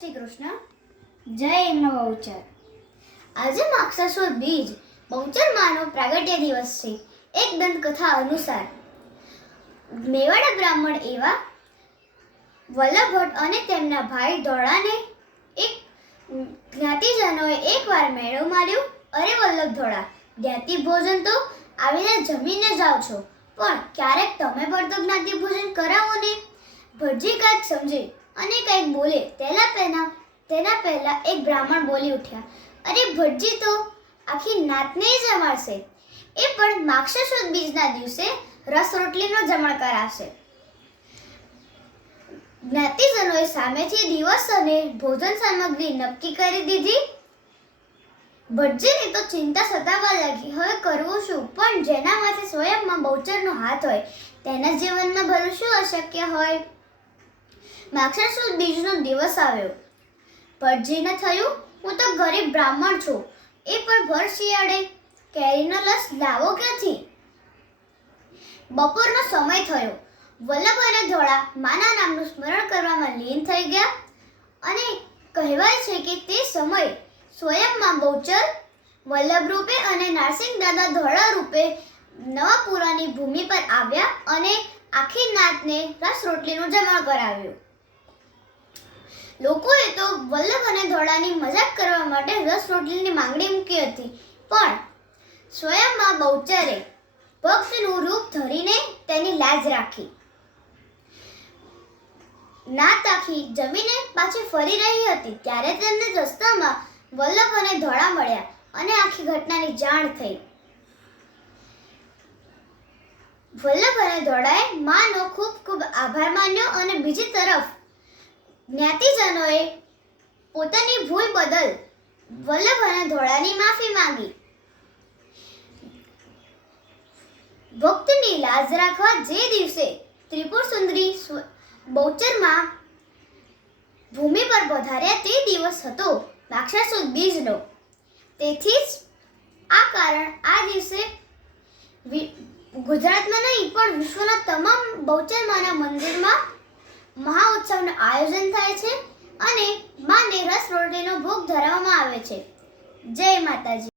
શ્રી કૃષ્ણ જય એમનો બહુચર. આજે માક્ષર સુદ બીજ બહુચર માનો પ્રાગટ્ય દિવસ છે. એક દંતકથા અનુસાર મેવાડા બ્રાહ્મણ એવા વલ્લભ ભટ્ટ અને તેમના ભાઈ ધોળાને એક જ્ઞાતિજનોએ એકવાર મેળો માર્યો. અરે વલ્લભ ધોળા, જ્ઞાતિ ભોજન તો આવીને જમીને જાઓ છો, પણ ક્યારેક તમે પણ તો જ્ઞાતિ ભોજન કરાવો ને. ભટજી કાંઈક સમજે અને કંઈક બોલે તેના પહેલા એક બ્રાહ્મણ બોલી ઉઠ્યા, અરે ભટજી તો આખી નાતને જમાડશે, એ પણ માક્ષર સુદ બીજના દિવસે રસ રોટલીનો જમણ કરાવશે. જ્ઞાતિજનોએ સામેથી દિવસ અને ભોજન સામગ્રી નક્કી કરી દીધી. ભટજીને તો ચિંતા સતાવા લાગી, હવે કરવું શું? પણ જેના માથે સ્વયંમાં બહુચરનો હાથ હોય તેના જીવનમાં ભલું શું અશક્ય હોય? માક્ષર સુદ બીજનો દિવસ આવ્યો. ભટજીને થયું, હું તો ગરીબ બ્રાહ્મણ છું, એ પણ ભર શિયાળે કેરીનો રસ લાવો ક્યાંથી? બપોરનો સમય થયો. વલ્લભ અને ધોળા માના નામનું સ્મરણ કરવામાં લીન થઈ ગયા અને કહેવાય છે કે તે સમય સ્વયંમાં બહુચર વલ્લભ રૂપે અને નારસિંહ દાદા ધોળા રૂપે નવાપુરાની ભૂમિ પર આવ્યા અને આખી નાતને રસ રોટલીનું જમણ કરાવ્યું. લોકોએ તો વલ્લભ અને ધોળાની મજાક કરવા માટે રસ રોટલીની માંગણી મૂકી હતી, પણ સ્વયંમાં બહુચરે ભક્તનું રૂપ ધરીને તેની લાજ રાખી. નાત આખી જમીને પાછી ફરી રહી હતી ત્યારે તેમને રસ્તામાં વલ્લભ અને ધોળા મળ્યા અને આખી ઘટનાની જાણ થઈ. વલ્લભ અને ધોળાએ માનો ખૂબ ખૂબ આભાર માન્યો અને બીજી તરફ જ્ઞાતિજનોએ પોતાની ભૂલ બદલ વલ્લભ અને ધોળાની માફી માંગી. ભક્તની લાજ રાખવા જે દિવસે ત્રિપુર સુંદરી બહુચરમાં ભૂમિ પર પધાર્યા તે દિવસ હતો માક્ષર સુદ બીજનો. તેથી જ આ કારણ આ દિવસે ગુજરાતમાં નહીં પણ વિશ્વના તમામ બહુચર માના મંદિરમાં મહાઉત્સવનું આયોજન થાય છે અને માને રસ રોટલીનો ભોગ ધરાવવામાં આવે છે. જય માતાજી.